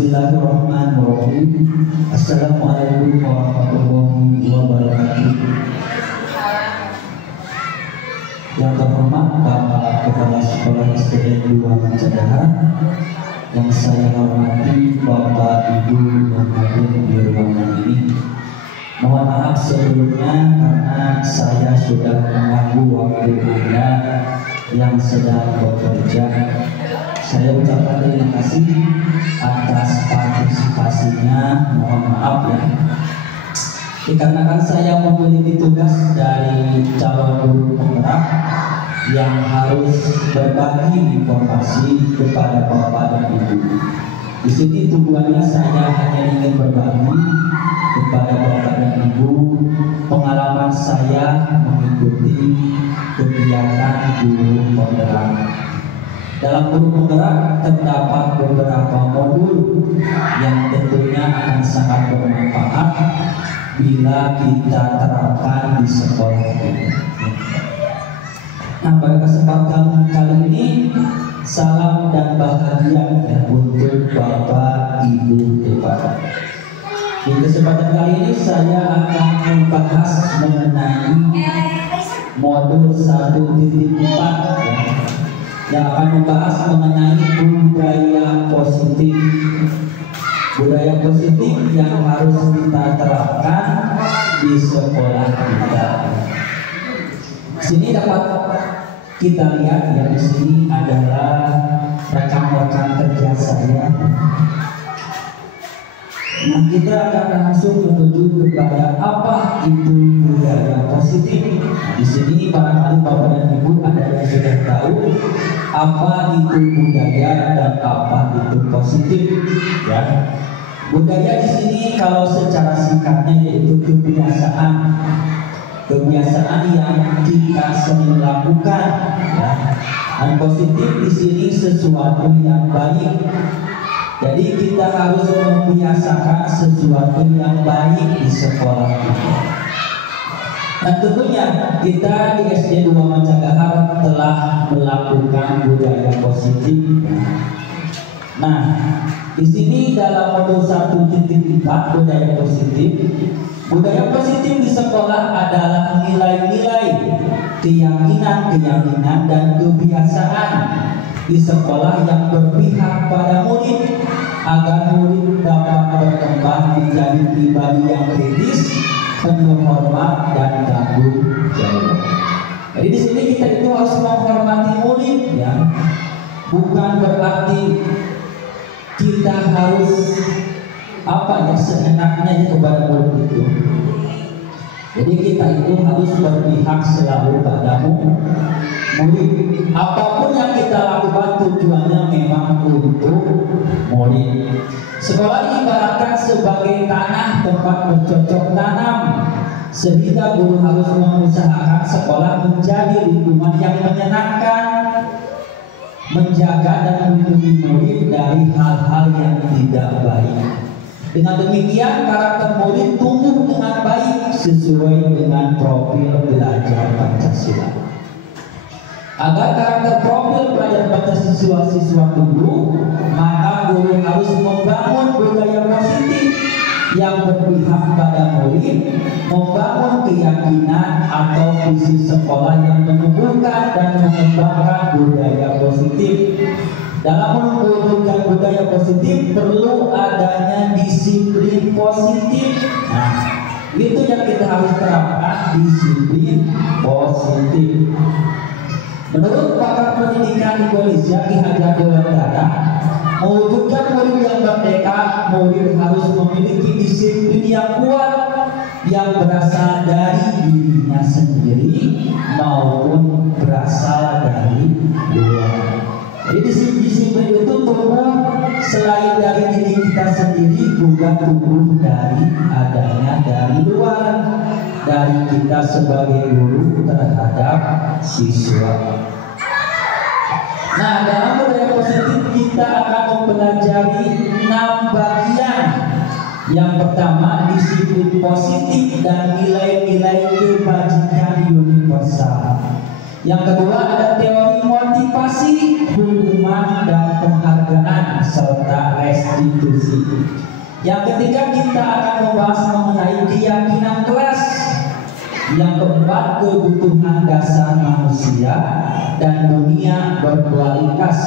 Bismillahirrahmanirrahim. Assalamualaikum warahmatullahi wabarakatuh. Yang terhormat Bapak Kepala Sekolah SDN 2 Mencadaha, yang saya hormati Bapak Ibu yang hadir di ruangan ini. Mohon maaf sebelumnya karena saya sudah mengganggu waktu Anda yang sedang bekerja. Saya ucapkan terima kasih atas partisipasinya. Mohon maaf ya, dikarenakan saya memiliki tugas dari calon guru penggerak yang harus berbagi informasi kepada Bapak dan Ibu. Di sini tujuannya saya hanya ingin berbagi kepada Bapak dan Ibu pengalaman saya mengikuti kegiatan guru penggerak. Dalam guru penggerak terdapat beberapa modul yang tentunya akan sangat bermanfaat bila kita terapkan di sekolah ini. Nah, pada kesempatan kali ini salam dan bahagia ya untuk Bapak Ibu Bapak. Di kesempatan kali ini saya akan membahas mengenai modul 1.4 yang akan membahas mengenai budaya positif. Budaya positif yang harus kita terapkan di sekolah kita. Sini dapat kita lihat ya, di sini adalah rekan-rekan kerja saya. Nah, kita akan langsung menuju kepada apa itu budaya positif. Di sini barangkali Bapak dan Ibu ada yang sudah tahu apa itu budaya dan apa itu positif, ya. Budaya di sini kalau secara singkatnya yaitu kebiasaan yang kita sering lakukan, ya. Dan positif di sini sesuatu yang baik. Jadi kita harus membiasakan sesuatu yang baik di sekolah kita. Dan tentunya kita di SD 2 Mencadaha telah melakukan budaya positif. Nah, di sini dalam modul 1.4 budaya positif. Budaya positif di sekolah adalah nilai-nilai, keyakinan dan kebiasaan di sekolah yang berpihak pada murid agar murid dapat berkembang menjadi pribadi yang kritis, penuh hormat dan tanggung jawab. Jadi di sini kita itu harus menghormati murid, ya. Bukan berarti kita harus seenaknya kepada murid itu. Jadi kita itu harus berpihak selalu pada murid. Apapun yang kita lakukan tujuannya memang untuk murid. Sekolah diibaratkan sebagai tanah tempat bercocok tanam, sehingga guru harus mengusahakan sekolah menjadi lingkungan yang menyenangkan, menjaga dan melindungi murid dari hal-hal yang tidak baik. Dengan demikian karakter murid tumbuh dengan baik sesuai dengan profil belajar Pancasila. Agar karakter profil belajar Pancasila siswa tumbuh, maka guru harus membangun budaya positif yang berpihak pada murid, membangun keyakinan atau visi sekolah yang menumbuhkan dan mengembangkan budaya positif. Dalam mewujudkan budaya positif perlu adanya disiplin positif. Nah, itu yang kita harus terapkan, disiplin positif. Menurut pakar pendidikan Indonesia Ki Hajar Dewantara, mewujudkan murid yang merdeka, murid harus memiliki disiplin yang kuat yang berasal dari dirinya sendiri maupun berasal dari luar. Jadi disiplin itu tumbuh selain dari diri kita sendiri, juga tumbuh dari adanya dari luar, dari kita sebagai guru terhadap siswa. Nah, dalam budaya positif kita akan mempelajari 6 bagian. Yang pertama, disiplin positif dan nilai-nilai kebajikan universal. Yang kedua ada teori motivasi, hukuman dan penghargaan serta restitusi. Yang ketiga kita akan membahas mengenai keyakinan kelas. Yang keempat kebutuhan dasar manusia dan dunia berkualitas.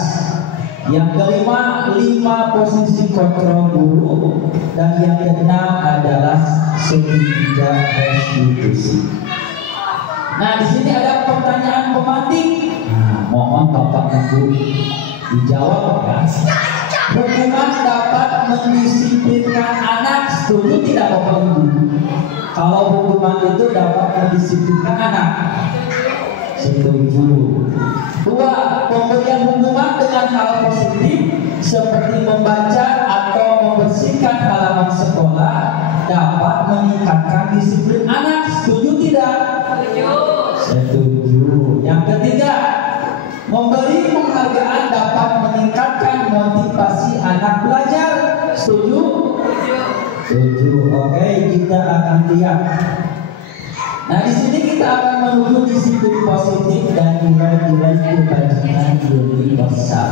Yang kelima 5 posisi kontrol guru, dan yang keenam adalah segitiga restitusi. Nah, di sini ada pertanyaan pematik. Nah, mohon Bapak Ibu dijawab ya. Hukuman dapat mendisiplinkan anak, setuju tidak Bapak Ibu? Kalau hukuman itu dapat mendisiplinkan anak, setuju. Dua, pemberian hukuman dengan hal positif seperti membaca atau membersihkan halaman sekolah dapat meningkatkan disiplin anak, setuju tidak? Setuju. Yang ketiga, memberi penghargaan dapat meningkatkan motivasi anak belajar, setuju? Setuju. Oke, kita akan lihat. Nah, di sini kita akan menuju disiplin positif dan nilai-nilai kebajikan universal.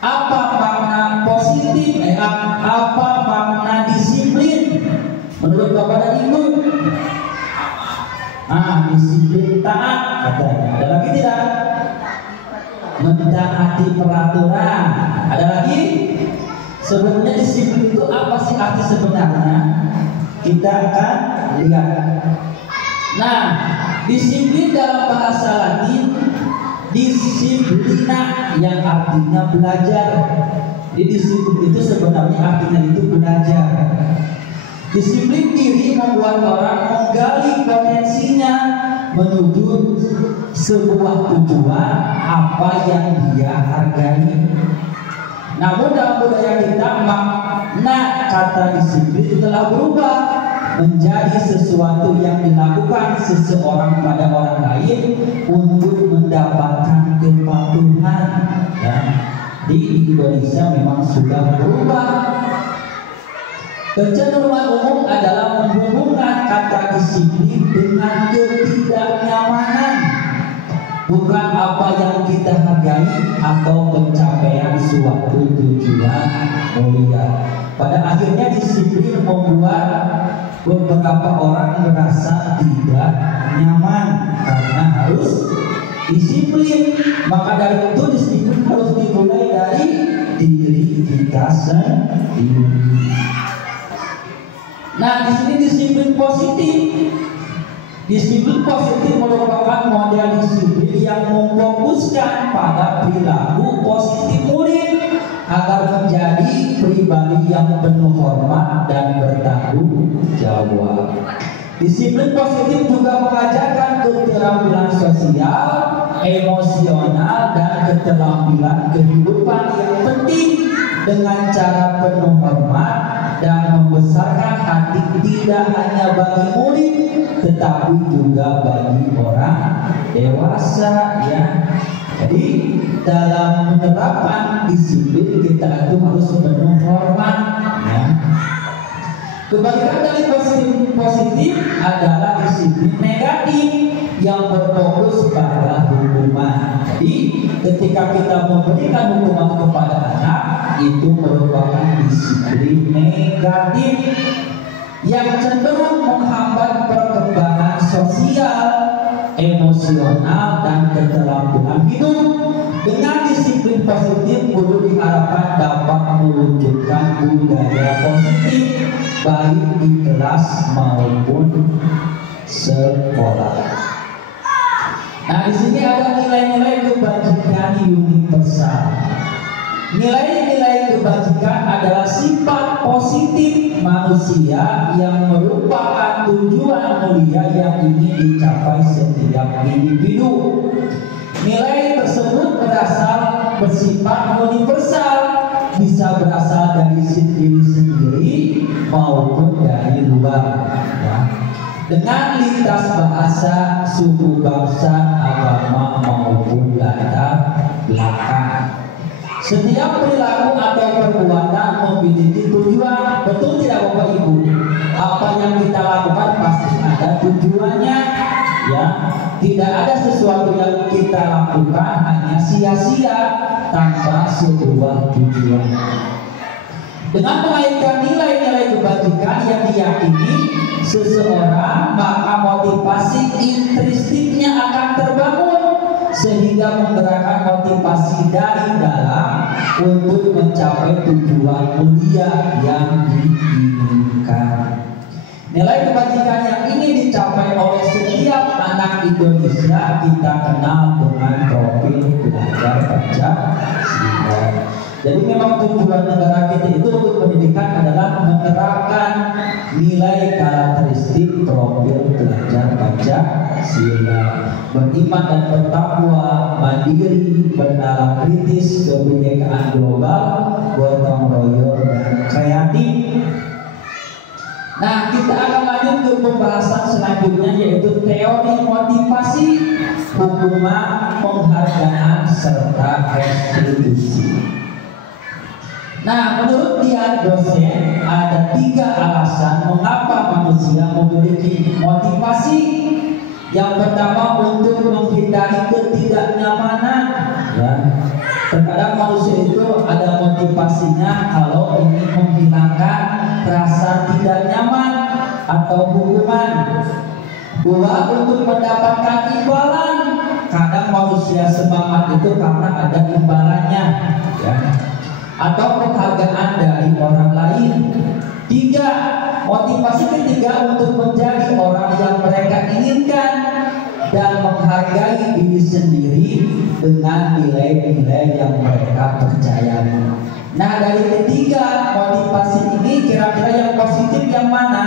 Apa makna positif? Apa makna disiplin? Menurut Bapak dan Ibu? Disiplin taat katanya. Ada lagi tidak? Mentaati peraturan. Ada lagi? Sebenarnya disiplin itu apa sih arti sebenarnya? Kita akan lihat. Nah, disiplin dalam bahasa Latin disiplina, yang artinya belajar. Jadi disiplin itu sebenarnya artinya itu belajar. Disiplin diri membuat orang menggali potensinya menuju sebuah tujuan apa yang dia hargai. Namun dalam budaya kita makna kata disiplin telah berubah menjadi sesuatu yang dilakukan seseorang pada orang lain untuk mendapatkan kepatuhan. Di Indonesia memang sudah berubah. Kecenderungan umum adalah menghubungkan kata disiplin dengan ketidaknyamanan, bukan apa yang kita hargai atau pencapaian suatu tujuan mulia. Pada akhirnya disiplin membuat beberapa orang merasa tidak nyaman karena harus disiplin. Maka dari itu disiplin harus dimulai dari diri kita sendiri. Nah, di sini disiplin positif. Disiplin positif merupakan model disiplin yang memfokuskan pada perilaku positif murid agar menjadi pribadi yang penuh hormat dan bertanggung jawab. Disiplin positif juga mengajarkan keterampilan sosial, emosional, dan keterampilan kehidupan yang penting dengan cara penuh hormat dan membesarkan hati tidak hanya bagi murid tetapi juga bagi orang dewasa ya. Jadi dalam menerapkan disiplin kita itu harus penuh hormat ya. Kebalikan dari positif adalah disiplin negatif yang berfokus pada hukuman. Jadi ketika kita memberikan hukuman kepada anak, itu merupakan disiplin negatif yang cenderung menghambat perkembangan sosial, emosional, dan keterampilan hidup. Dengan disiplin positif, guru diharapkan dapat mewujudkan budaya positif baik di kelas maupun sekolah. Nah, di sini ada nilai-nilai kebajikan universal. Nilai-nilai kebajikan adalah sifat positif manusia yang merupakan tujuan mulia yang ingin dicapai setiap individu. Nilai tersebut bersifat universal, bisa berasal dari diri sendiri maupun dari luar. Ya. Dengan lintas bahasa, suku, bangsa, agama maupun latar belakang. Setiap perilaku atau perbuatan memiliki tujuan. Betul tidak Bapak Ibu? Apa yang kita lakukan pasti ada tujuannya. ya, tidak ada sesuatu yang kita lakukan hanya sia-sia tanpa sebuah tujuan. Dengan mengaitkan nilai-nilai kebajikan yang diyakini seseorang, maka motivasi intrinstiknya akan terbangun sehingga menggerakkan motivasi dari dalam untuk mencapai tujuan mulia yang diinginkan. Nilai kebajikan yang ingin dicapai oleh setiap anak Indonesia kita kenal dengan profil belajar Pancasila. Jadi memang tujuan negara kita itu untuk pendidikan adalah menerapkan nilai karakteristik profil belajar Pancasila, beriman dan bertakwa, mandiri, bernalar kritis, kebinekaan global, gotong royong dan kreatif. Nah, kita akan lanjut ke pembahasan selanjutnya, yaitu teori motivasi, hukuman, penghargaan, serta restitusi. Nah, menurut dia dosen, ada 3 alasan mengapa manusia memiliki motivasi. Yang pertama, untuk menghindari ketidaknyamanan. Ya, terkadang manusia itu ada motivasinya kalau ingin menghilangkan rasa tidak nyaman atau hukuman. 2, untuk mendapatkan imbalan. Kadang manusia semangat itu karena ada imbalannya, ya, atau penghargaan dari orang lain. 3, motivasi ketiga untuk menjadi orang yang mereka inginkan dan menghargai diri sendiri dengan nilai-nilai yang mereka percayai. Nah, dari ketiga motivasi ini kira-kira yang positif yang mana?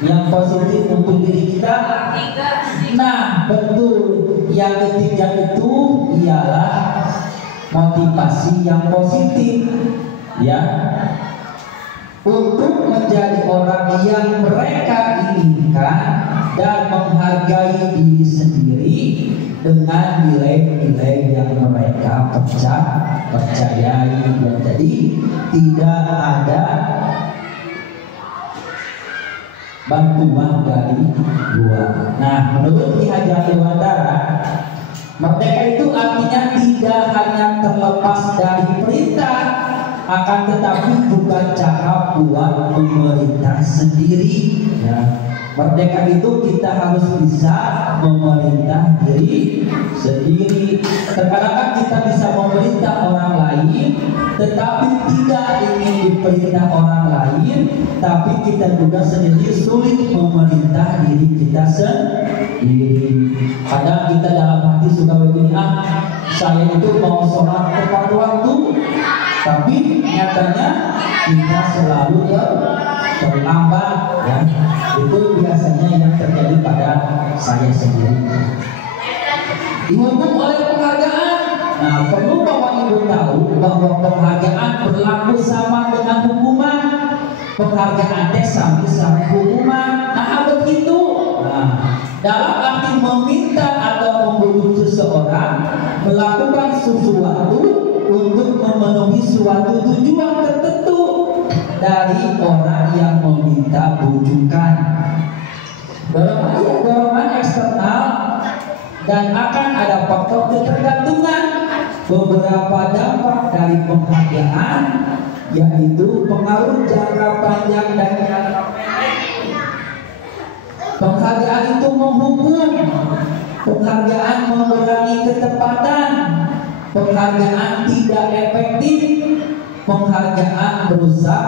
Yang positif untuk diri kita? Nah, betul. Yang ketiga itu ialah motivasi yang positif, ya, untuk menjadi orang yang mereka inginkan dan menghargai diri sendiri dengan nilai-nilai yang mereka percayai. Dan jadi tidak ada bantuan dari luar. Nah, menurut Ki Hajar Dewantara, merdeka itu artinya tidak hanya terlepas dari perintah, akan tetapi juga cara buat pemerintah sendiri. Ya. Merdeka itu kita harus bisa memerintah diri sendiri. Terkadang kan kita bisa memerintah orang lain, tetapi tidak ingin diperintah orang lain, tapi kita juga sendiri sulit memerintah diri kita sendiri. Kadang kita dalam hati suka begini, saya itu mau sholat tepat waktu, tapi nyatanya kita selalu terlambat, ya. Itu biasanya yang terjadi pada saya sendiri. Dihukum oleh penghargaan. Nah, perlu Bapak Ibu tahu bahwa penghargaan berlaku sama dengan hukuman. Penghargaan sama hukuman. Nah, begitu. Nah, dalam arti meminta atau membunuh seseorang melakukan sesuatu untuk memenuhi suatu tujuan tertentu dari orang yang meminta bujukan. Dorongan eksternal dan akan ada faktor ketergantungan. Beberapa dampak dari penghargaan yaitu pengaruh jangka panjang dan jangka pendek. Penghargaan itu menghukum, penghargaan mengurangi ketepatan, penghargaan tidak efektif, penghargaan merusak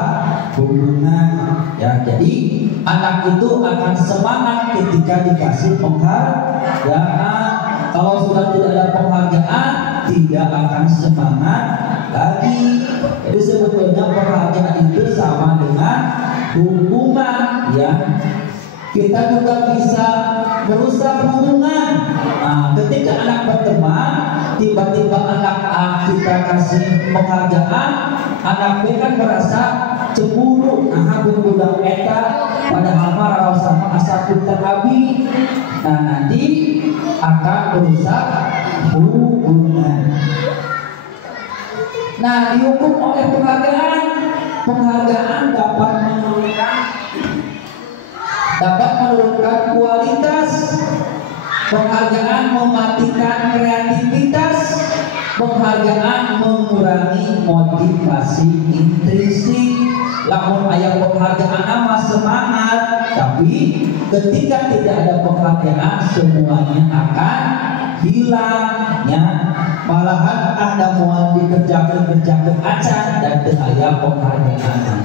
hubungan. Ya, jadi anak itu akan semangat ketika dikasih penghargaan. Kalau sudah tidak ada penghargaan, tidak akan semangat lagi. Jadi sebetulnya penghargaan itu sama dengan hukuman, ya. Kita juga bisa merusak hubungan. Nah, ketika anak berteman, tiba-tiba anak A kita kasih penghargaan, anak B kan merasa cemburu. Nah, budak eta padahal marah sama asa pinter abi. Nah, nanti akan merusak hubungan. Nah, dihukum oleh penghargaan. Penghargaan dapat menurunkan dapat menurunkan kualitas, penghargaan mematikan kreativitas, penghargaan mengurangi motivasi intrinsik. Lamun aya penghargaan ama semangat, tapi ketika tidak ada penghargaan semuanya akan hilang ya. Malahan ada mau dikerjakan acan dan aya penghargaan.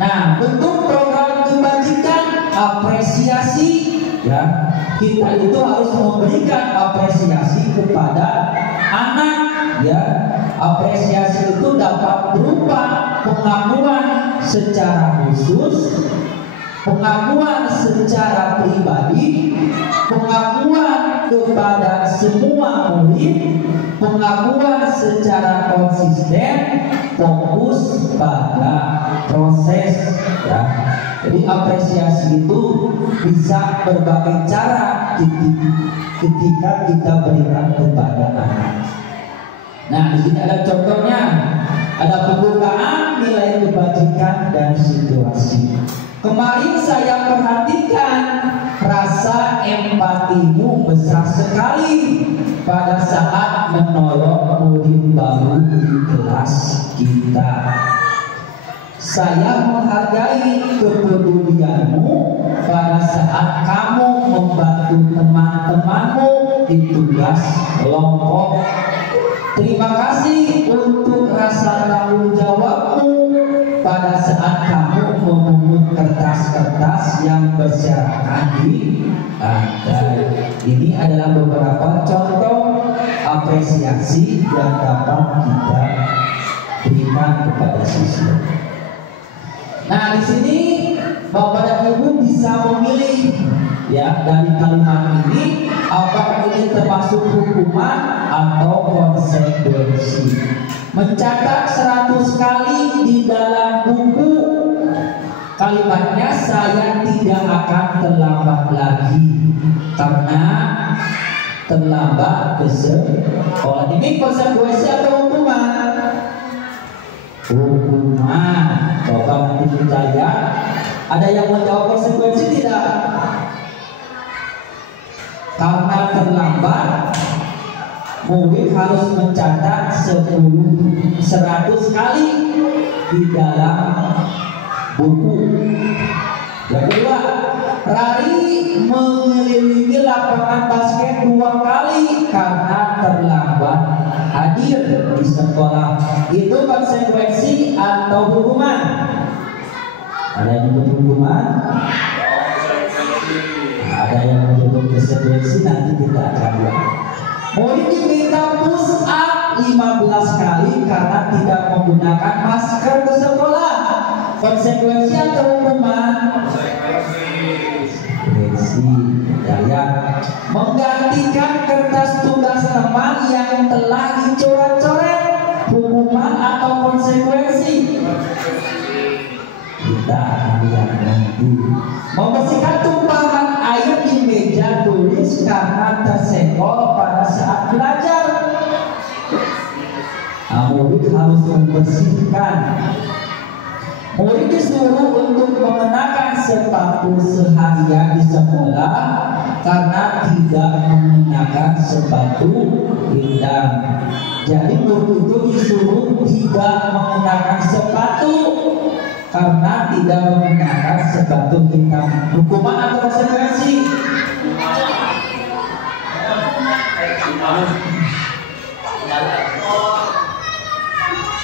Nah, bentuk program kebajikan apresiasi ya. Kita itu harus memberikan apresiasi kepada anak ya. Apresiasi itu dapat berupa pengakuan secara khusus, pengakuan secara pribadi, pengakuan kepada semua murid, pengakuan secara konsisten, fokus pada proses ya. Jadi apresiasi itu bisa berbagai cara ketika kita berikan kepada anak. Nah, di sini ada contohnya, ada pembukaan nilai kebajikan dan situasi. Kemarin saya perhatikan rasa empatimu besar sekali pada saat menolong murid baru di kelas kita. Saya menghargai kepedulianmu pada saat kamu membantu teman-temanmu di tugas kelompok. Terima kasih untuk rasa tanggung jawabmu pada saat kamu memungut kertas-kertas yang berserakan di lantai. Ini adalah beberapa contoh apresiasi yang dapat kita berikan kepada siswa. Nah, di sini Bapak dan Ibu bisa memilih ya dari kalimat ini apakah ini termasuk hukuman atau konsekuensi. Mencatat 100 kali di dalam buku, kalimatnya saya tidak akan terlambat lagi karena terlambat ke sekolah. Ini konsekuensi atau hukuman? Hukuman. Coba nanti kita lihat. Ada yang menjawab konsekuensi tidak? Karena terlambat, murid harus mencatat 100 kali di dalam buku. Yang kedua, Rari mengelilingi lapangan basket 2 kali karena terlambat hadir di sekolah. Itu konsekuensi atau hukuman? Ada yang menyebut hukuman? Ada yang menyebut konsekuensi, nanti kita akan lihat. Murid diminta push up 15 kali karena tidak menggunakan masker ke sekolah. Konsekuensi atau hukuman? Konsekuensi. Ya. Menggantikan kertas tugas teman yang telah dicoret-coret, hukuman atau konsekuensi? Kita akan lihat nanti. Membersihkan tumpahan air di meja tulis karena tersenggol pada saat belajar. Murid harus membersihkan. Murid disuruh untuk mengenakan sepatu seharian di sekolah karena tidak mengenakan sepatu hitam. Jadi murid itu disuruh tidak mengenakan sepatu karena tidak menggunakan sepatu hitam. Hukuman atau konsekuensi?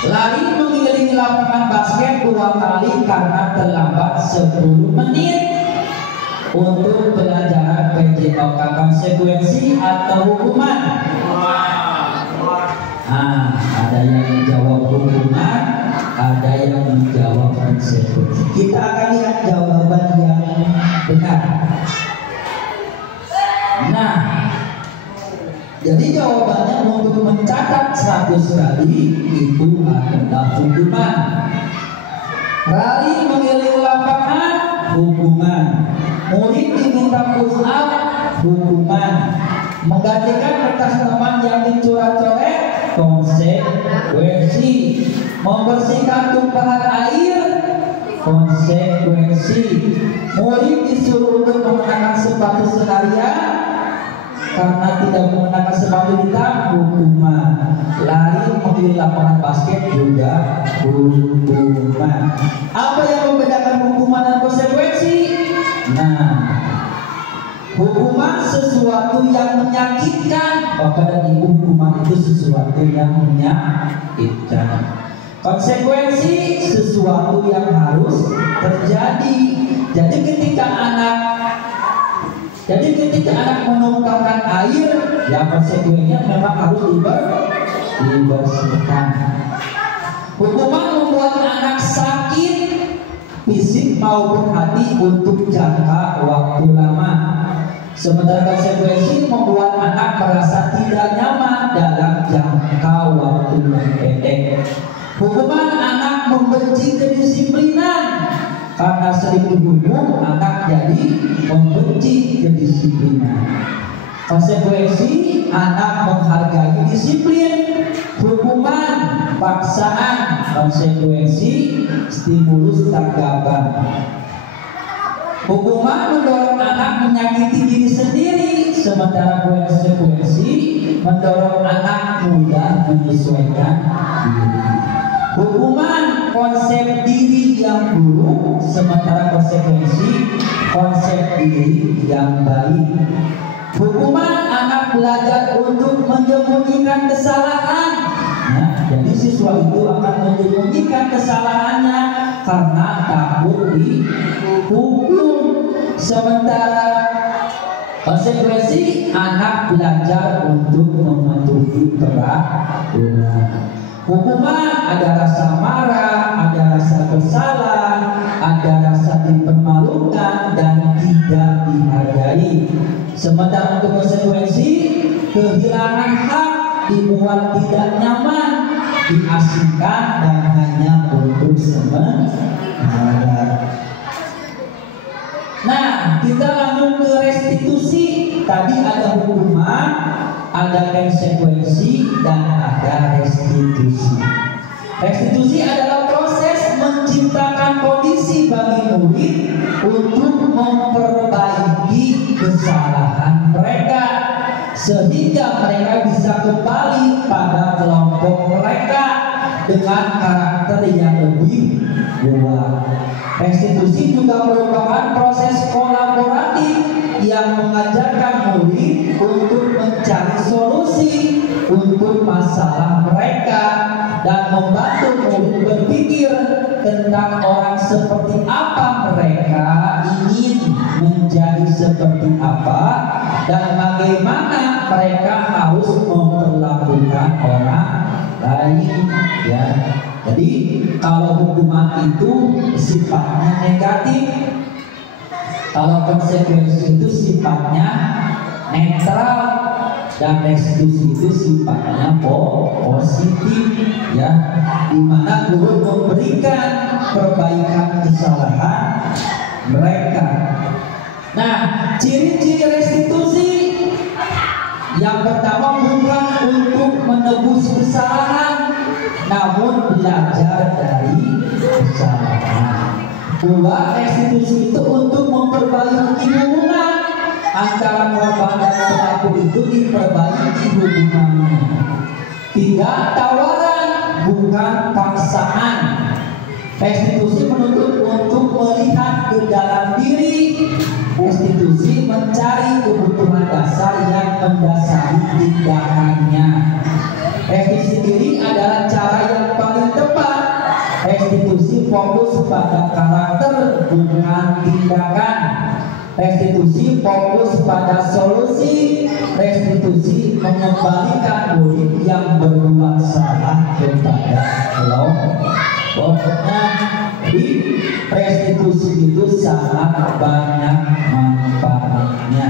Lari mengelilingi lapangan basket 2 kali karena terlambat 10 menit untuk pelajaran PJOK. Konsekuensi atau hukuman? Ada yang menjawab hukuman, ada yang menjawab konsekuensi. Kita akan lihat jawaban yang benar. Nah, jadi jawabannya untuk mencatat 100 kali itu adalah hukuman. Lari mengelilingi lapangan, hukuman. Murid diminta push up, hukuman. Menggantikan kertas teman yang dicoret-coret, konsekuensi. Membersihkan tumpahan air, konsekuensi. Murid disuruh untuk mengenakan sepatu seharian, karena tidak mengenakan sepatu ditahan hukuman. Lari mengambil lapangan basket juga hukuman. Apa yang membedakan hukuman dan konsekuensi? Nah, hukuman sesuatu yang menyakitkan. Bapak dan Ibu, hukuman itu sesuatu yang menyakitkan. Konsekuensi sesuatu yang harus terjadi. Jadi ketika anak menumpahkan air, ya konsekuensinya memang harus dibersihkan. Hukuman membuat anak sakit fisik maupun hati untuk jangka waktu lama. Sementara konsekuensi membuat anak merasa tidak nyaman dalam jangka waktu yang pendek. Hukuman anak membenci kedisiplinan. Karena sering dihukum, anak jadi membenci kedisiplinan. Konsekuensi anak menghargai disiplin. Hukuman paksaan. Konsekuensi stimulus tanggapan. Hukuman mendorong anak menyakiti diri sendiri, sementara konsekuensi mendorong anak mudah menyesuaikan diri. Hukuman konsep diri yang buruk, sementara konsekuensi konsep diri yang baik. Hukuman anak belajar untuk menyembunyikan kesalahan. Nah, jadi siswa itu akan menyembunyikan kesalahannya karena takut dihukum. Sementara konsekuensi anak belajar untuk mematuhi peraturan. Hukuman ada rasa marah, ada rasa bersalah, ada rasa dipermalukan dan tidak dihargai. Sementara untuk konsekuensi, kehilangan hak, dibuat tidak nyaman, diasingkan dan hanya untuk sementara. Nah, kita langsung ke restitusi. Tadi ada hukuman, ada konsekuensi, dan ada restitusi. Restitusi adalah proses menciptakan kondisi bagi murid untuk memperbaiki kesalahan mereka, sehingga mereka bisa kembali pada kelompok mereka dengan karakter yang lebih kuat. Restitusi juga merupakan proses kolaboratif yang mengajarkan murid untuk mencari solusi untuk masalah mereka dan membantu murid berpikir tentang orang seperti apa mereka ingin menjadi seperti apa dan bagaimana mereka harus memperlakukan orang lain, ya. Jadi kalau hukuman itu sifatnya negatif, kalau konsekuensi itu sifatnya netral, dan restitusi itu sifatnya positif, ya, dimana guru memberikan perbaikan kesalahan mereka. Nah, ciri-ciri restitusi yang pertama bukan untuk menebus kesalahan, namun belajar dari kesalahan. Dua, restitusi itu untuk memperbaiki hubungan antara korban dan pelaku, itu diperbaiki hubungannya. Tiga, tawaran bukan paksaan. Restitusi menuntut untuk melihat ke dalam diri. Restitusi mencari kebutuhan dasar yang mendasari tindakannya. Restitusi diri adalah cara yang paling tepat. Restitusi fokus pada karakter bukan tindakan. Restitusi fokus pada solusi. Restitusi mengembalikan murid yang berbuat salah kepada kelompoknya. Jadi restitusi itu sangat banyak manfaatnya.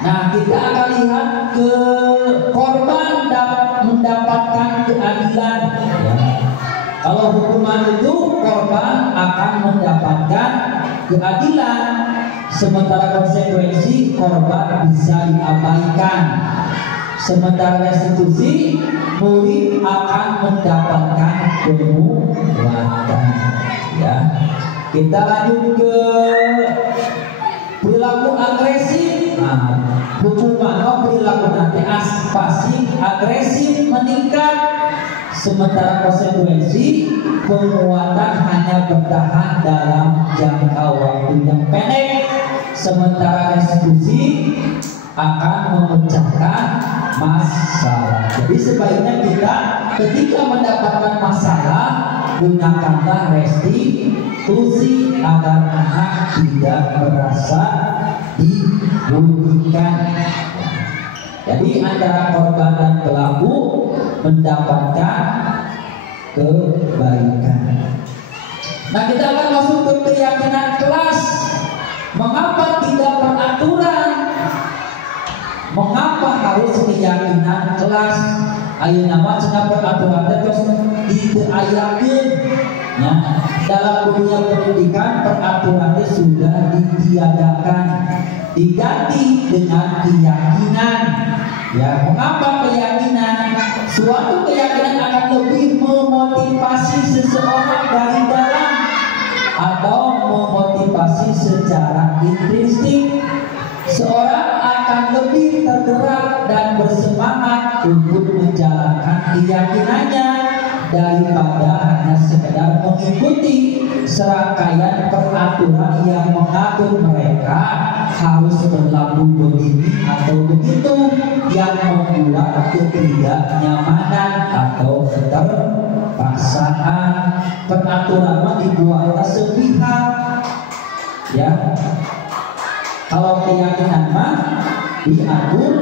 Nah, kita akan lihat ke korban mendapatkan keadilan, ya. Kalau hukuman itu korban akan mendapatkan keadilan, sementara konsekuensi korban bisa diabaikan. Sementara restitusi murid akan mendapatkan penguatan. Ya, kita lanjut ke perilaku agresif. Hubungan perilaku nanti pasif agresif meningkat, sementara konsekuensi penguatan hanya bertahan dalam jangka waktu yang pendek, sementara restitusi akan memecahkan masalah. Jadi sebaiknya kita ketika mendapatkan masalah gunakanlah restitusi agar anak tidak merasa dirugikan. Jadi antara korban dan pelaku mendapatkan kebaikan. Nah, kita akan masuk ke keyakinan kelas. Mengapa tidak peraturan? Mengapa harus keyakinan kelas? Ayo nama cenah peraturan terus diayakeun. Ya, dalam dunia pendidikan peraturan sudah ditiadakan, diganti dengan keyakinan. Ya, mengapa keyakinan? Suatu keyakinan akan lebih memotivasi seseorang dari dalam atau memotivasi secara intrinsik. Seorang akan lebih tergerak dan bersemangat untuk menjalankan keyakinannya daripada hanya sekedar mengikuti serangkaian peraturan yang mengatur mereka harus berlaku begini atau begitu, yang membuat ketidaknyamanan atau keterpaksaan. Peraturan dibuat sepihak, ya. Kalau keyakinan diatur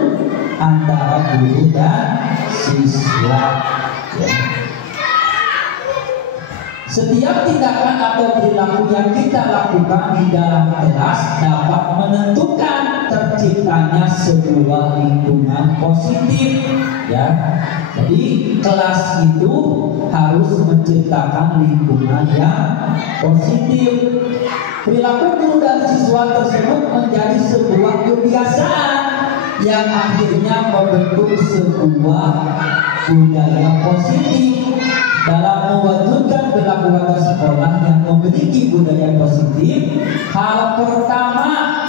antara guru dan siswa. Ya. Setiap tindakan atau perilaku yang kita lakukan di dalam kelas dapat menentukan terciptanya sebuah lingkungan positif. Ya, jadi kelas itu harus menciptakan lingkungan yang positif. Perilaku guru dan siswa tersebut menjadi sebuah kebiasaan yang akhirnya membentuk sebuah budaya positif. Dalam mewujudkan perilaku warga sekolah yang memiliki budaya positif, hal pertama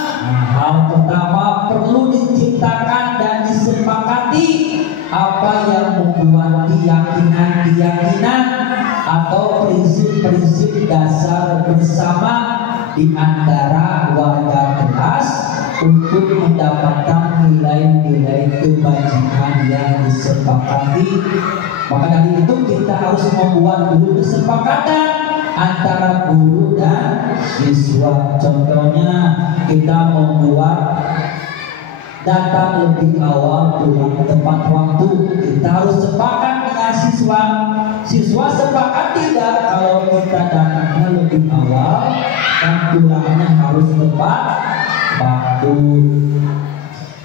perlu diciptakan dan disepakati apa yang membuat keyakinan atau prinsip-prinsip dasar bersama di antara warga kelas untuk mendapatkan nilai-nilai kebajikan yang disepakati. Maka dari itu kita harus membuat dulu kesepakatan antara guru dan siswa. Contohnya kita membuat datang lebih awal pulang tepat waktu. Kita harus sepakat dengan siswa. Siswa sepakat tidak kalau kita datangnya lebih awal dan pulangnya harus tepat waktu.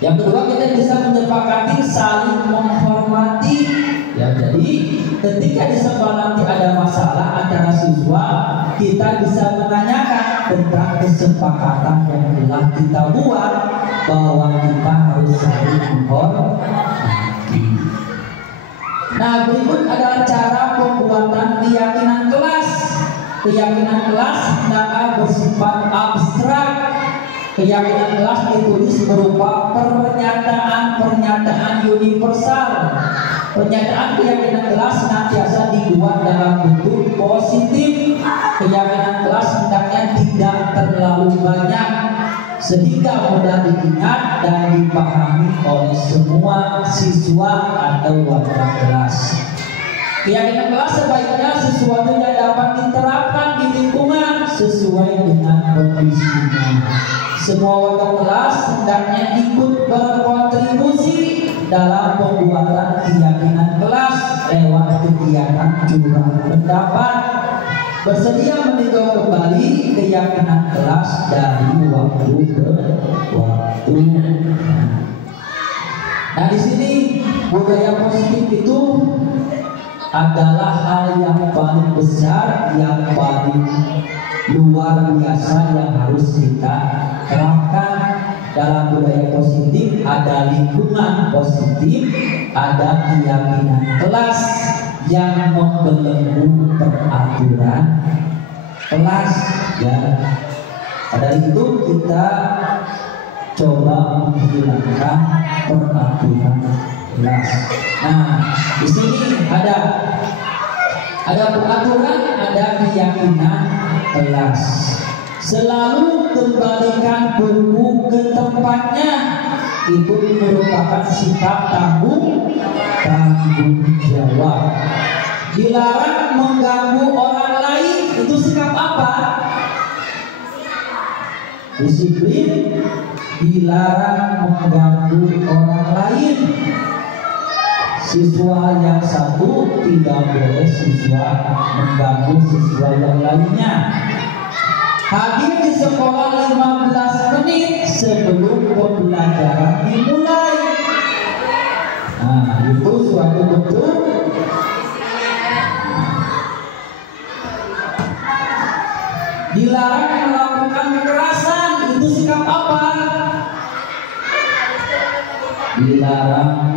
Yang kedua, kita bisa menyepakati saling menghormati. Ya, jadi ketika di sekolah nanti ada masalah antara siswa, kita bisa menanyakan tentang kesepakatan yang telah kita buat bahwa kita harus saling menghormati. Nah, berikut adalah cara pembuatan keyakinan kelas. Keyakinan kelas hendaknya bersifat abstrak. Keyakinan kelas ditulis berupa pernyataan-pernyataan universal. Pernyataan keyakinan kelas senantiasa dibuat dalam bentuk positif. Keyakinan kelas hendaknya tidak terlalu banyak sehingga mudah diingat dan dipahami oleh semua siswa atau warga kelas. Keyakinan kelas sebaiknya sesuatu yang dapat diterapkan di lingkungan sesuai dengan kondisinya. Semua warga kelas hendaknya ikut berkontribusi dalam pembuatan keyakinan kelas lewat kegiatan curah pendapat, bersedia meninjau kembali keyakinan kelas dari waktu ke waktu. Nah, di sini budaya positif itu adalah hal yang paling besar, yang paling luar biasa yang harus kita terapkan. Dalam budaya positif ada lingkungan positif, ada keyakinan kelas yang membelenggu peraturan. kelas ya. Dari itu kita coba menghilangkan peraturan kelas. Nah, di sini ada peraturan, ada keyakinan kelas. Selalu kembalikan buku ke tempatnya, itu merupakan sikap tanggung jawab. Dilarang mengganggu orang lain, itu sikap apa? Disiplin. Dilarang mengganggu orang lain. Siswa yang satu tidak boleh mengganggu siswa yang lainnya. Hadir di sekolah 15 menit sebelum pembelajaran dimulai. Nah, itu suatu bentuk dilarang melakukan kekerasan. Itu sikap apa? Dilarang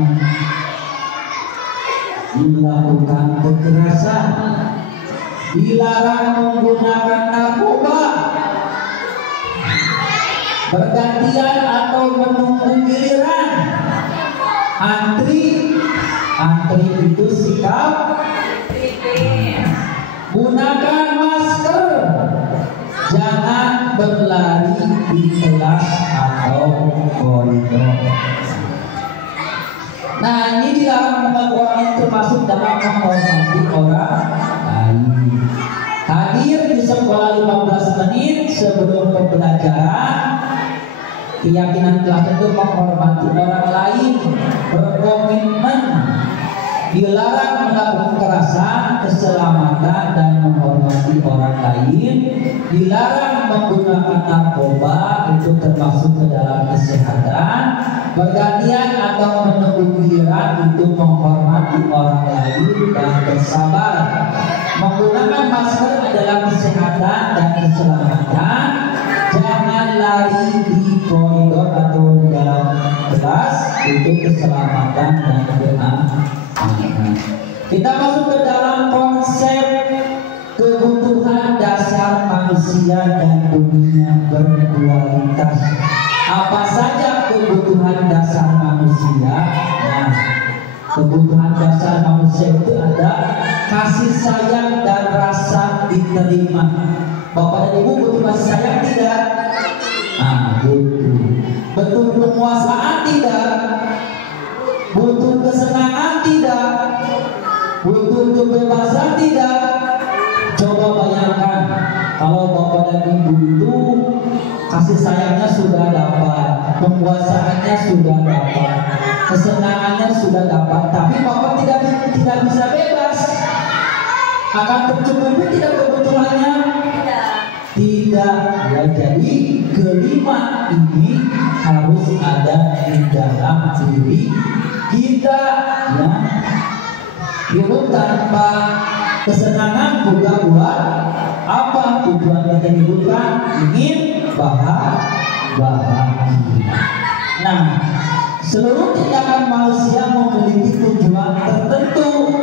melakukan kekerasan. Dilarang menggunakan narkoba, bergantian atau menunggu giliran, antri itu sikap. Gunakan masker, jangan berlari di kelas atau koridor. Nah, ini dilarang mengganggu orang lain, termasuk dalam menghormati orang lain. Hadir di sekolah 15 menit sebelum pembelajaran. Keyakinan kelas itu menghormati orang lain, berkomitmen. Dilarang melakukan kekerasan, keselamatan dan menghormati orang lain. Dilarang menggunakan narkoba, itu termasuk ke dalam kesehatan. Bergantian atau menunggu giliran, itu menghormati orang lain dan bersabar. Menggunakan masker adalah kesehatan dan keselamatan. Jangan lari di koridor atau di dalam kelas, itu keselamatan dan keamanan. Kita masuk ke dalam konsep kebutuhan dasar manusia dan dunia berkualitas. Apa saja kebutuhan dasar manusia? Nah, kebutuhan dasar manusia itu ada kasih sayang dan rasa diterima. Bapak dan Ibu butuh kasih sayang tidak? Nah, butuh penguasaan tidak? Butuh kesenangan tidak? Butuh kebebasan tidak? Coba bayangkan kalau Bapak dan Ibu itu kasih sayangnya sudah dapat, penguasaannya sudah dapat, kesenangannya sudah dapat, tapi Bapak tidak bisa bebas. Akan tercukupi tidak kebutuhannya? Tidak. Ya, jadi kelima ini harus ada di dalam diri kita, ya. Hidup tanpa kesenangan juga buat apa? Tujuan kita hidup kan ingin bahagia. Nah, seluruh tindakan manusia memiliki tujuan tertentu.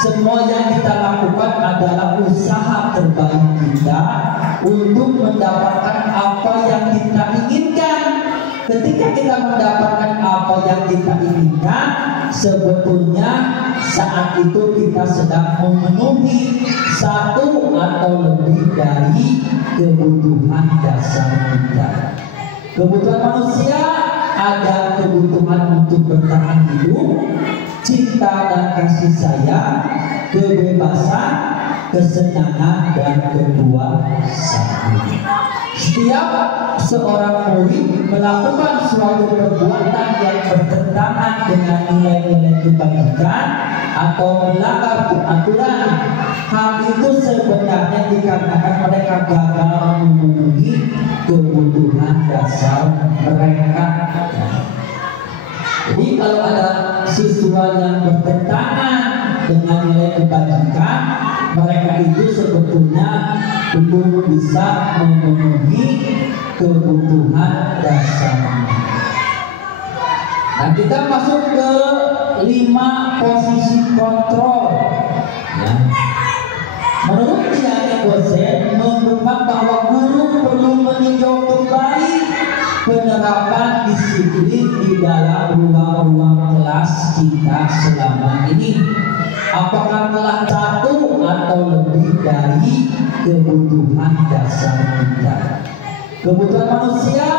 Semua yang kita lakukan adalah usaha terbaik kita untuk mendapatkan apa yang kita inginkan. Ketika kita mendapatkan apa yang kita inginkan, sebetulnya saat itu kita sedang memenuhi satu atau lebih dari kebutuhan dasar kita. Kebutuhan manusia ada kebutuhan untuk bertahan hidup, cinta dan kasih sayang, kebebasan, kesenangan dan kepuasan. Setiap seorang murid melakukan suatu perbuatan yang bertentangan dengan nilai-nilai kebajikan atau melanggar aturan, hal itu sebenarnya dikarenakan mereka gagal memenuhi kebutuhan dasar mereka. Jadi kalau ada siswa yang bertentangan dengan nilai kebajikan, mereka itu sebetulnya belum bisa memenuhi kebutuhan dasarnya. Nah, kita masuk ke 5 posisi kontrol. Ya. Menurut keyakinan dosen menurut bahwa guru perlu meninjau kembali penerapan disiplin di dalam ruang-ruang kelas kita selama ini. Apakah telah satu atau lebih dari kebutuhan dasar kita? Kebutuhan manusia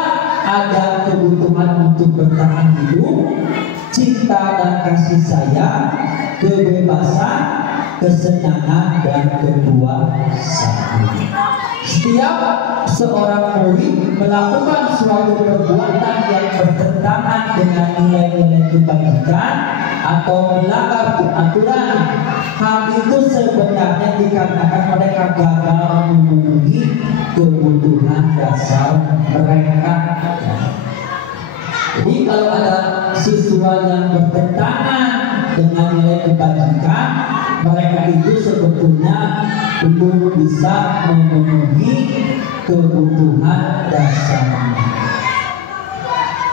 ada kebutuhan untuk bertahan hidup, cinta dan kasih sayang, kebebasan, kesenangan dan kepuasan. Setiap seorang murid melakukan suatu perbuatan yang bertentangan dengan nilai-nilai kebajikan atau melanggar aturan. Hal itu sebenarnya dikarenakan mereka gagal memenuhi kebutuhan dasar mereka. Jadi kalau ada siswa yang bertentangan dengan nilai kebajikan, mereka itu sebetulnya belum bisa memenuhi kebutuhan dasarnya.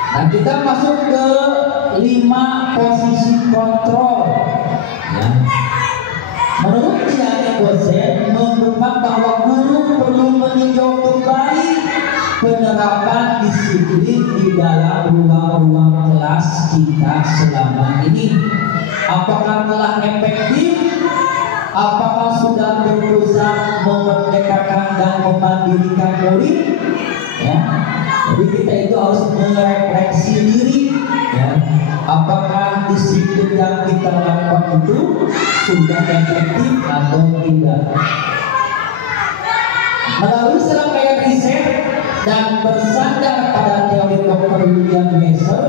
Nah, kita masuk ke 5 posisi kontrol. Ya. Menurut pihak dosen menurut bahwa guru perlu meninjau kembali penerapan disiplin di dalam ruang-ruang kelas kita selama ini. Apakah telah efektif? Apakah sudah berusaha memerdekakan dan memandirikan murid? Ya. Jadi kita itu harus merefleksi diri. Ya. Apakah disiplin yang kita lakukan itu sudah efektif atau tidak? Melalui serangkaian riset dan bersandar pada teori Dr. William Glasser,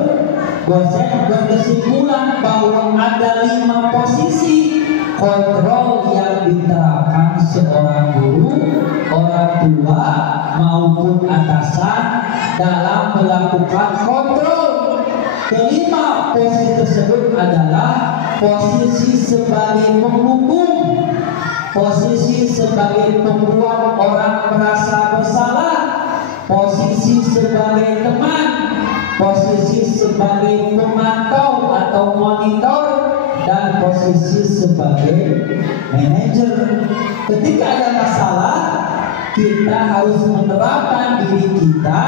dosen berkesimpulan bahwa ada 5 posisi kontrol yang diterapkan seorang guru, orang tua maupun atasan dalam melakukan kontrol. Kelima posisi tersebut adalah posisi sebagai penghukum, posisi sebagai pembuat orang merasa bersalah, posisi sebagai teman, posisi sebagai pemantau atau monitor, dan posisi sebagai manajer. Ketika ada masalah, kita harus menerapkan diri kita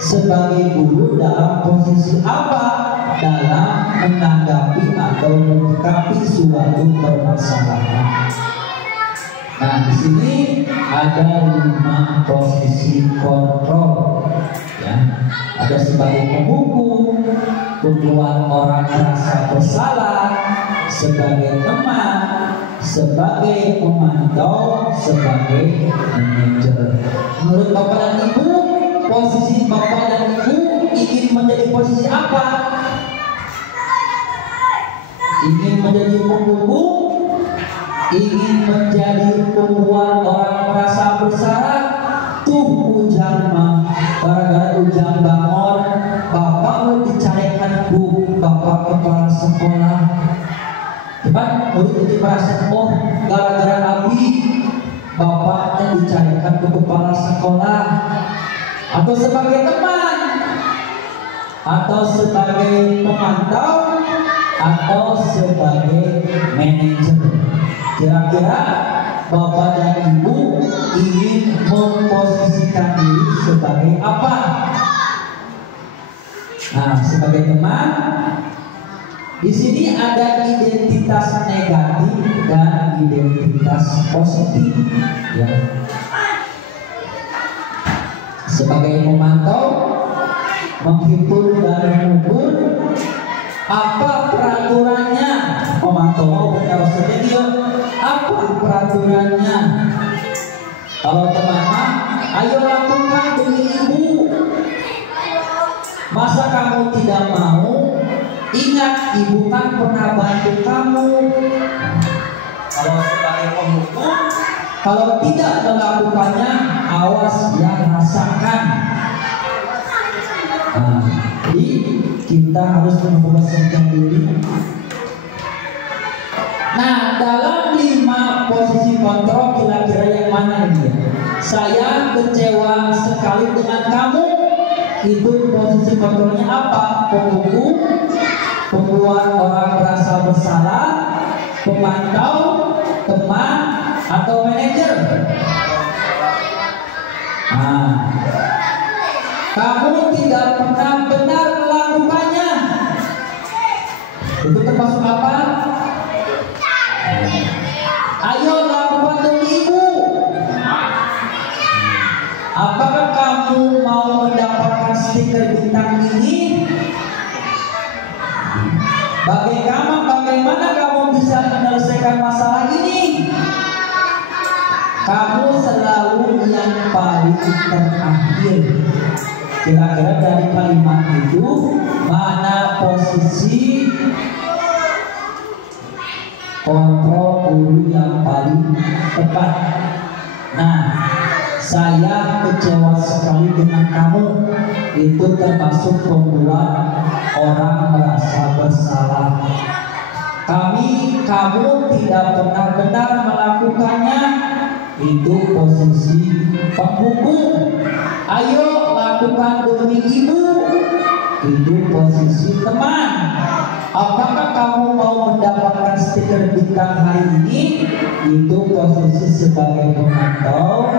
sebagai guru dalam posisi apa dalam menanggapi atau menyikapi suatu permasalahan. Nah, di sini ada 5 posisi kontrol. Ya, ada sebagai penghukum, membuat orang merasa bersalah, sebagai teman, sebagai pemantau, sebagai manajer. Menurut Bapak dan Ibu, posisi Bapak dan Ibu ingin menjadi posisi apa? Ingin menjadi penghukum? Ingin menjadi pembuat orang merasa bersalah? Tuh ujang mah, gara-gara ujang bangun, Bapak mau dicarikan bu, Bapak kepala sekolah. Cepat murid itu merasa, oh gara-gara Abi, Bapaknya dicarikan ke kepala sekolah. Atau sebagai teman, atau sebagai pemantau, atau sebagai manajer. Kira-kira Bapak dan Ibu ingin memposisikan diri sebagai apa? Nah, sebagai teman, di sini ada identitas negatif dan identitas positif. Ya. Sebagai pemantau, menghibur dan mengukur, apa peraturannya? Pemantau kalau dia apa peraturannya? Kalau teman-teman, ayo lakukan demi ibu. Masa kamu tidak mau? Ingat, ibu kan pernah bantu kamu. Kalau sebagai penghukum, kalau tidak melakukannya, awas ya rasakan. Nah, jadi kita harus memposisikan diri. Nah, dalam 5 posisi kontrol kira-kira yang mana ini? Saya kecewa sekali dengan kamu. Itu posisi kontrolnya apa? Penghukum, pembuat orang merasa bersalah, pemantau, teman, atau manajer? Nah, kamu tidak pernah benar melakukannya. Itu termasuk apa? Ayo lakukan demi ibu. Apakah kamu mau mendapatkan stiker bintang ini? Bagaimana kamu bisa menyelesaikan masalah ini? Kamu selalu yang paling terakhir. Kira-kira dari kalimat itu mana posisi kontrol guru yang paling tepat? Nah, saya kecewa sekali dengan kamu. Itu termasuk membuat orang merasa bersalah. Kamu tidak benar-benar melakukannya. Itu posisi penghukum. Ayo lakukan demi ibu. Itu posisi teman. Apakah kamu mau mendapatkan stiker bintang hari ini? Itu posisi sebagai pemantau.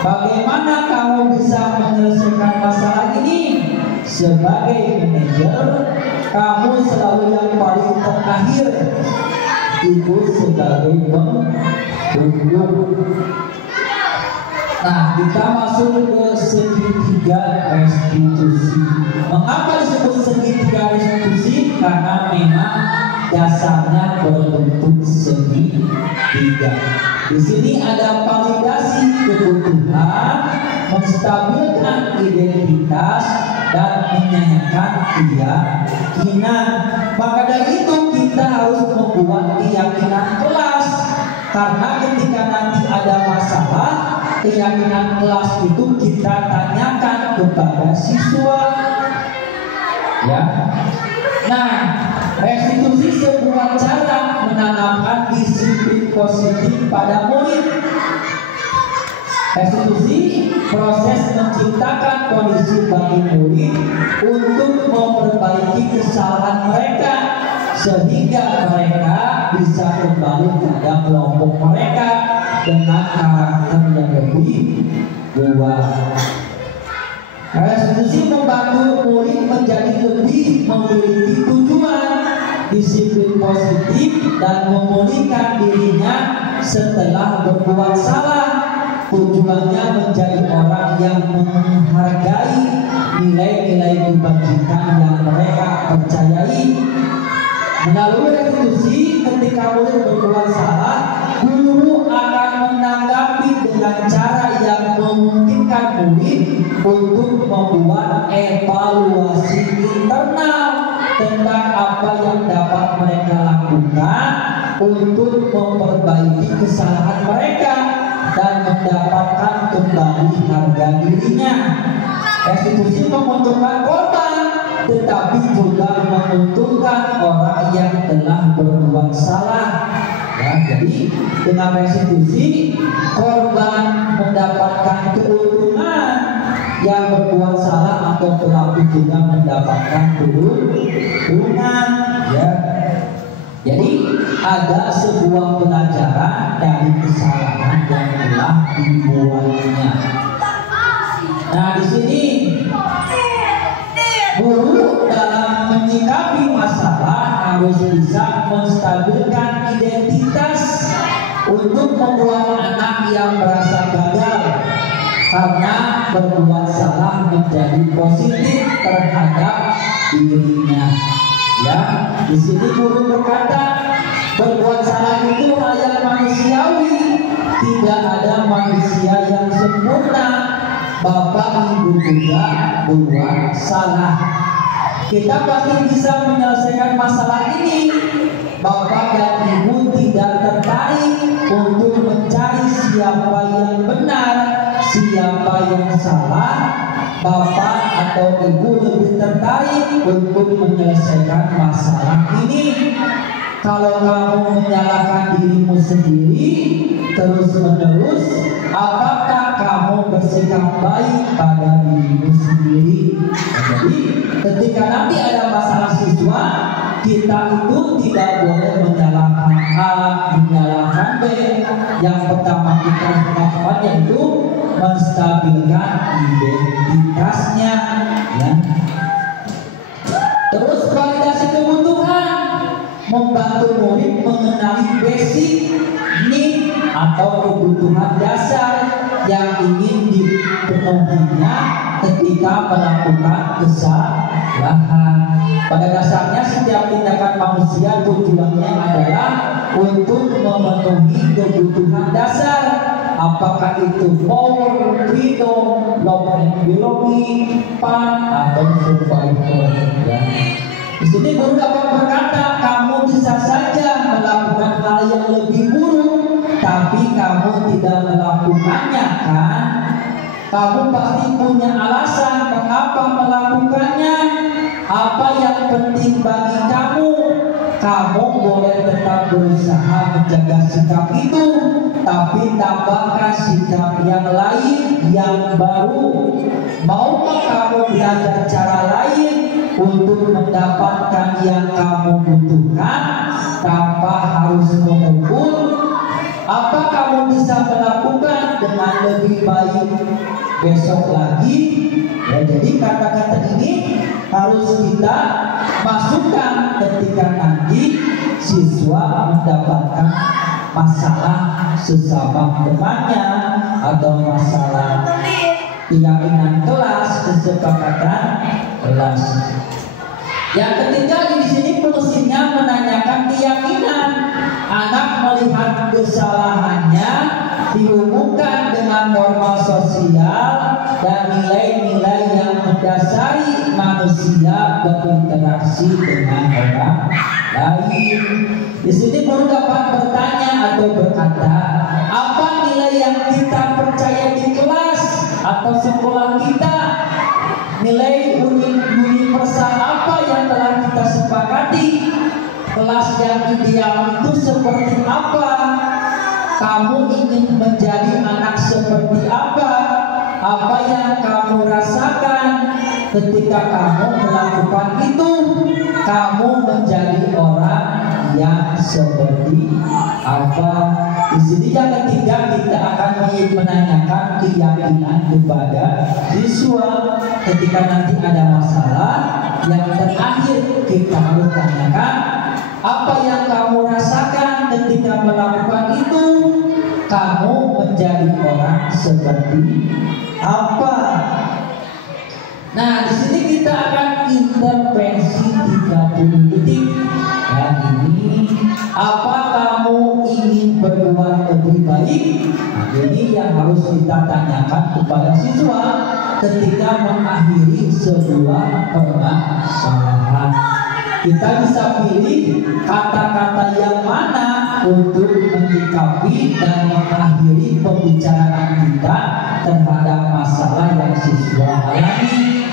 Bagaimana kamu bisa menyelesaikan masalah ini? Sebagai manajer, kamu selalu yang paling terakhir. Itu sebagai penghukum. Nah, kita masuk ke segitiga restitusi. Mengapa disebut segitiga restitusi? Karena memang dasarnya berbentuk segitiga. Di sini ada validasi kebutuhan, menstabilkan identitas, dan menyayangkan keyakinan. Maka dari itu kita harus membuat keyakinan kelas. Karena ketika nanti ada masalah, keyakinan kelas itu kita tanyakan kepada siswa. Ya. Nah, restitusi sebuah cara menanamkan disiplin positif pada murid. Restitusi proses menciptakan kondisi bagi murid untuk memperbaiki kesalahan mereka sehingga mereka bisa kembali pada kelompok mereka dengan karakter yang lebih kuat. Restitusi membantu murid menjadi lebih memiliki tujuan, disiplin positif, dan memulihkan dirinya setelah berbuat salah. Tujuannya menjadi orang yang menghargai nilai-nilai kebajikan yang mereka percayai. Melalui restitusi, ketika murid berbuat salah, guru akan menanggapi dengan cara yang memungkinkan murid untuk membuat evaluasi internal tentang apa yang dapat mereka lakukan untuk memperbaiki kesalahan mereka dan mendapatkan kembali harga dirinya. Restitusi menguntungkan korban, tetapi juga menguntungkan orang yang telah berbuat salah. Ya, jadi dengan restitusi korban mendapatkan keuntungan, yang berbuat salah atau pelaku juga mendapatkan keuntungan. Ya. Jadi ada sebuah pelajaran dari kesalahan yang telah dibuatnya. Nah, di sini guru dalam menyikapi masalah harus bisa menstabilkan identitas untuk membuat anak yang merasa gagal karena berbuat salah menjadi positif terhadap dirinya. Ya, di sini guru berkata berbuat salah itu hal yang manusiawi, tidak ada manusia yang sempurna. Bapak ibu juga berbuat salah. Kita pasti bisa menyelesaikan masalah ini. Bapak dan ibu tidak tertarik untuk mencari siapa yang benar, siapa yang salah. Bapak atau ibu lebih tertarik untuk menyelesaikan masalah ini. Kalau kamu menyalahkan dirimu sendiri terus-menerus, apakah kamu bersikap baik pada dirimu sendiri? Jadi ketika nanti ada masalah siswa, kita itu tidak boleh menyalahkan A, menyalahkan B. Yang pertama kita lakukan yaitu menstabilkan identitasnya, ya. Terus validasi kebutuhan, membantu murid mengenali basic need atau kebutuhan dasar yang ingin dipenuhinya ketika melakukan kesalahan. Pada dasarnya setiap tindakan manusia tujuannya adalah untuk memenuhi kebutuhan dasar, apakah itu power, freedom, love and belonging, fun, atau survival, ya. Di sini guru dapat berkata, kamu bisa saja melakukan hal yang lebih buruk, tapi kamu tidak melakukannya, kan? Kamu pasti punya alasan mengapa melakukannya. Apa yang penting bagi kamu? Kamu boleh tetap berusaha menjaga sikap itu, tapi tambahkan sikap yang lain yang baru. Maukah kamu belajar cara lain untuk mendapatkan yang kamu butuhkan tanpa harus mengumpul? Apa kamu bisa melakukan dengan lebih baik besok lagi? Ya, jadi kata-kata ini harus kita masukkan ketika nanti siswa mendapatkan masalah sesama temannya atau masalah keyakinan kelas, kesepakatan kelas. Yang ketiga di sini fungsinya menanyakan keyakinan. Anak melihat kesalahannya dihubungkan dengan norma sosial dan nilai-nilai yang mendasari manusia berinteraksi dengan orang lain. Di sini guru dapat bertanya atau berkata, apa nilai yang kita percaya di kelas atau sekolah kita? Nilai universal apa yang telah kita sepakati? Kelas yang ideal itu seperti apa? Kamu ingin menjadi anak seperti apa? Apa yang kamu rasakan ketika kamu melakukan itu? Kamu menjadi orang yang seperti apa? Di sini yang ketiga kita akan menanyakan keyakinan kepada siswa ketika nanti ada masalah. Yang terakhir kita harus tanyakan, apa yang kamu rasakan ketika melakukan itu? Kamu menjadi orang seperti apa? Nah, di sini kita akan intervensi 30 detik. Dan ini, apa kamu ingin berbuat lebih baik? Nah, ini yang harus kita tanyakan kepada siswa ketika mengakhiri sebuah permasalahan. Kita bisa pilih kata-kata yang mana untuk menyikapi dan mengakhiri pembicaraan kita terhadap masalah yang siswa alami.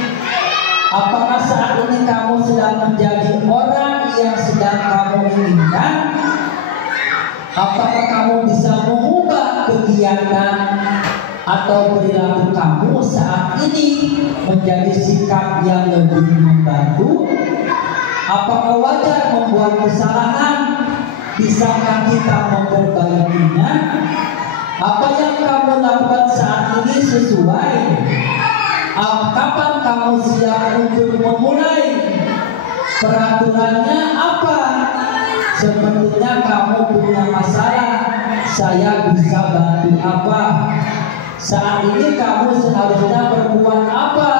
Apakah saat ini kamu sedang menjadi orang yang sedang kamu inginkan? Apakah kamu bisa mengubah kegiatan atau perilaku kamu saat ini menjadi sikap yang lebih membantu? Apakah wajar membuat kesalahan? Bisakah kita memperbaikinya? Apa yang kamu lakukan saat ini sesuai? Kapan kamu siap untuk memulai? Peraturannya apa? Sepertinya kamu punya masalah. Saya bisa bantu apa? Saat ini kamu seharusnya berbuat apa?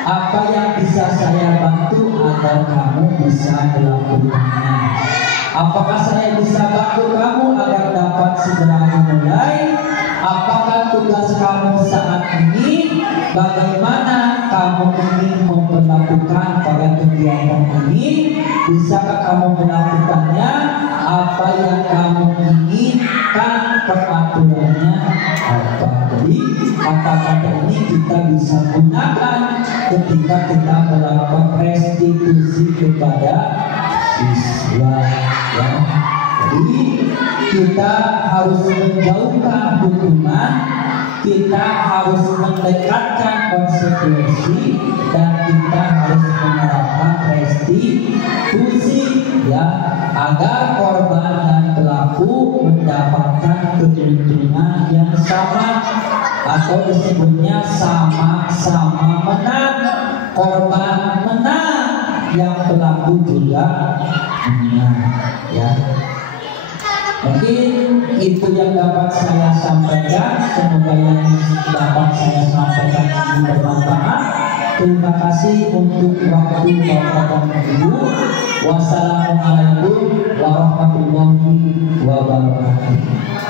Apa yang bisa saya bantu agar kamu bisa melakukannya? Apakah saya bisa bantu kamu agar dapat segera memulai? Apakah tugas kamu saat ini? Bagaimana kamu ingin memperlakukan pada kegiatan ini? Bisakah kamu melakukannya? Apa yang kamu inginkan peraturannya apa? Jadi kata-kata ini kita bisa gunakan ketika kita melakukan restitusi kepada siswa, ya. Jadi kita harus menjauhkan hukuman, kita harus mendekatkan konsekuensi, dan kita harus menerapkan restitusi, ya, agar korban dan pelaku mendapatkan keuntungan yang sama, atau disebutnya sama-sama menang. Korban menang, yang pelaku juga menang, ya. Mungkin itu yang dapat saya sampaikan. Semoga yang dapat saya sampaikan ini bermanfaat. Terima kasih untuk waktu Bapak dan Ibu. Wassalamualaikum warahmatullahi wabarakatuh.